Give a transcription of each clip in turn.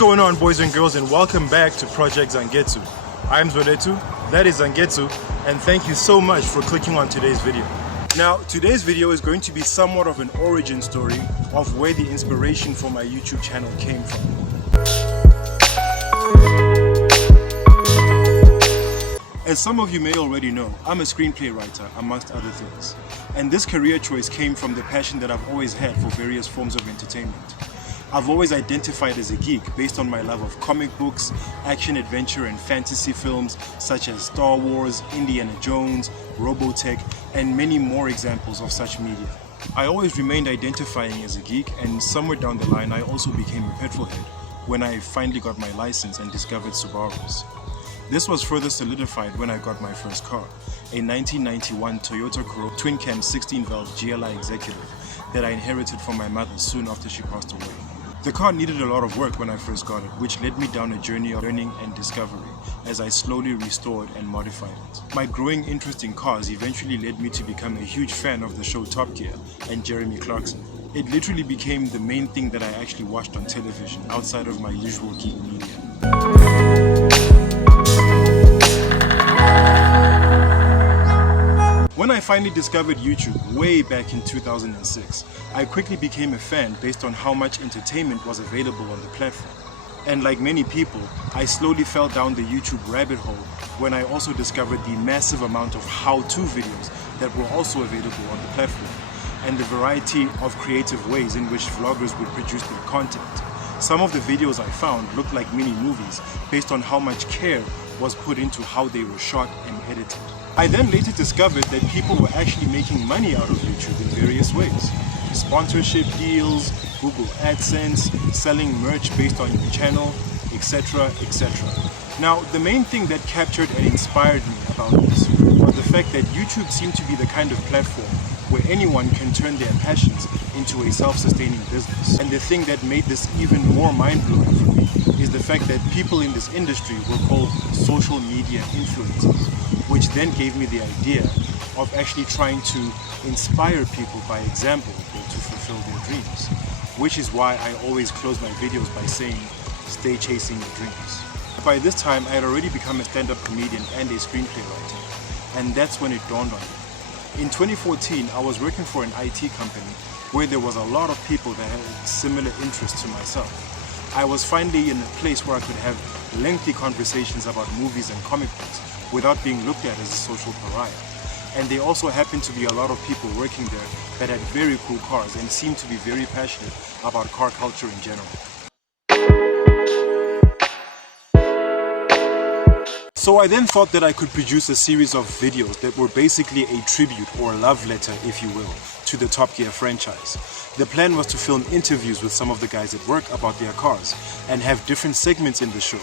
going on, boys and girls, and welcome back to Project Zangetsu. I'm Zoletu, that is Zangetsu, and thank you so much for clicking on today's video. Now, today's video is going to be somewhat of an origin story of where the inspiration for my YouTube channel came from. As some of you may already know, I'm a screenplay writer, amongst other things. And this career choice came from the passion that I've always had for various forms of entertainment. I've always identified as a geek based on my love of comic books, action, adventure, and fantasy films such as Star Wars, Indiana Jones, Robotech, and many more examples of such media. I always remained identifying as a geek, and somewhere down the line I also became a petrolhead when I finally got my license and discovered Subarus. This was further solidified when I got my first car, a 1991 Toyota Corolla twin-cam 16-valve GLI Executive that I inherited from my mother soon after she passed away. The car needed a lot of work when I first got it, which led me down a journey of learning and discovery as I slowly restored and modified it. My growing interest in cars eventually led me to become a huge fan of the show Top Gear and Jeremy Clarkson. It literally became the main thing that I actually watched on television outside of my usual geek media. When I finally discovered YouTube way back in 2006, I quickly became a fan based on how much entertainment was available on the platform. And like many people, I slowly fell down the YouTube rabbit hole when I also discovered the massive amount of how-to videos that were also available on the platform, and the variety of creative ways in which vloggers would produce their content. Some of the videos I found looked like mini movies based on how much care was put into how they were shot and edited. I then later discovered that people were actually making money out of YouTube in various ways. Sponsorship deals, Google AdSense, selling merch based on your channel, etc, etc. Now, the main thing that captured and inspired me about this was the fact that YouTube seemed to be the kind of platform where anyone can turn their passions into a self-sustaining business. And the thing that made this even more mind-blowing for me is the fact that people in this industry were called social media influencers, which then gave me the idea of actually trying to inspire people by example to fulfill their dreams, which is why I always close my videos by saying, stay chasing your dreams. By this time, I had already become a stand-up comedian and a screenplay writer, and that's when it dawned on me. In 2014, I was working for an IT company where there was a lot of people that had similar interests to myself. I was finally in a place where I could have lengthy conversations about movies and comic books without being looked at as a social pariah. And there also happened to be a lot of people working there that had very cool cars and seemed to be very passionate about car culture in general. So I then thought that I could produce a series of videos that were basically a tribute or a love letter, if you will, to the Top Gear franchise. The plan was to film interviews with some of the guys at work about their cars and have different segments in the show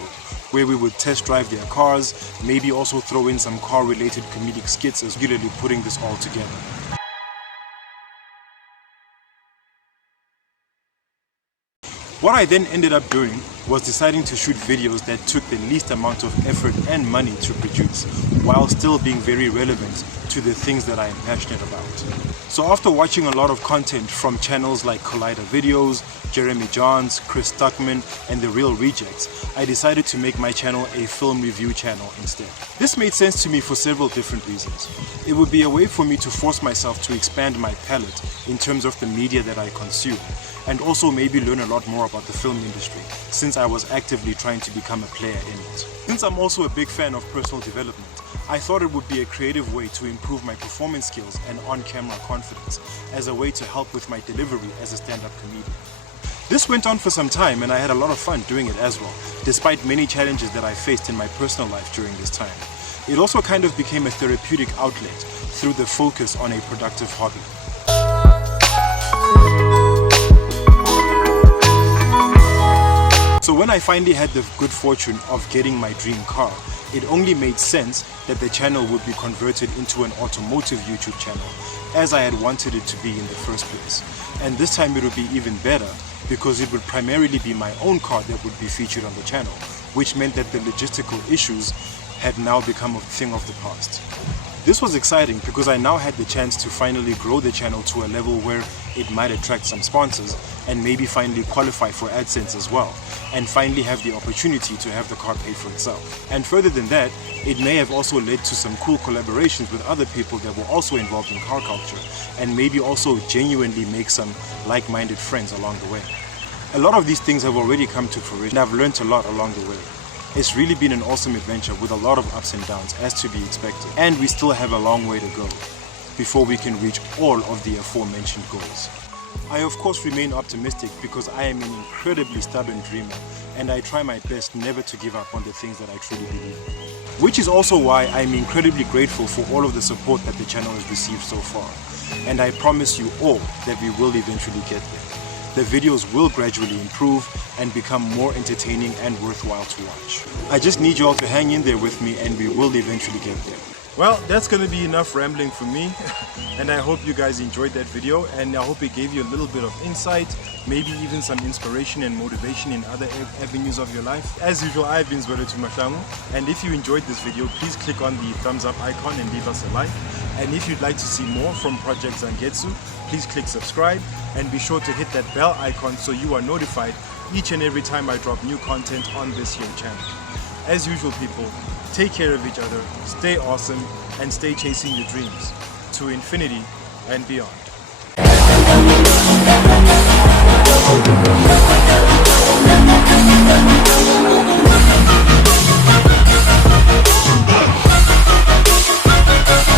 where we would test drive their cars, maybe also throw in some car-related comedic skits as regularly putting this all together. What I then ended up doing was deciding to shoot videos that took the least amount of effort and money to produce, while still being very relevant to the things that I am passionate about. So after watching a lot of content from channels like Collider Videos, Jeremy Jahns, Stuckmann, and The Real Rejects, I decided to make my channel a film review channel instead. This made sense to me for several different reasons. It would be a way for me to force myself to expand my palette in terms of the media that I consume, and also maybe learn a lot more about the film industry, since I was actively trying to become a player in it. Since I'm also a big fan of personal development, I thought it would be a creative way to improve my performance skills and on-camera confidence as a way to help with my delivery as a stand-up comedian. This went on for some time and I had a lot of fun doing it as well, despite many challenges that I faced in my personal life during this time. It also kind of became a therapeutic outlet through the focus on a productive hobby. So when I finally had the good fortune of getting my dream car, it only made sense that the channel would be converted into an automotive YouTube channel, as I had wanted it to be in the first place. And this time it would be even better because it would primarily be my own car that would be featured on the channel, which meant that the logistical issues had now become a thing of the past. This was exciting because I now had the chance to finally grow the channel to a level where it might attract some sponsors and maybe finally qualify for AdSense as well, and finally have the opportunity to have the car pay for itself. And further than that, it may have also led to some cool collaborations with other people that were also involved in car culture, and maybe also genuinely make some like-minded friends along the way. A lot of these things have already come to fruition, and I've learned a lot along the way. It's really been an awesome adventure with a lot of ups and downs, as to be expected. And we still have a long way to go before we can reach all of the aforementioned goals. I of course remain optimistic because I am an incredibly stubborn dreamer, and I try my best never to give up on the things that I truly believe in. Which is also why I'm incredibly grateful for all of the support that the channel has received so far. And I promise you all that we will eventually get there. The videos will gradually improve and become more entertaining and worthwhile to watch. I just need you all to hang in there with me, and we will eventually get there. Well, that's going to be enough rambling for me, and I hope you guys enjoyed that video, and I hope it gave you a little bit of insight, maybe even some inspiration and motivation in other avenues of your life. As usual, I've been Zwelethini Mahlangu, and if you enjoyed this video, please click on the thumbs up icon and leave us a like. And if you'd like to see more from Project Zangetsu, please click subscribe and be sure to hit that bell icon so you are notified each and every time I drop new content on this here channel. As usual, people, take care of each other, stay awesome, and stay chasing your dreams to infinity and beyond.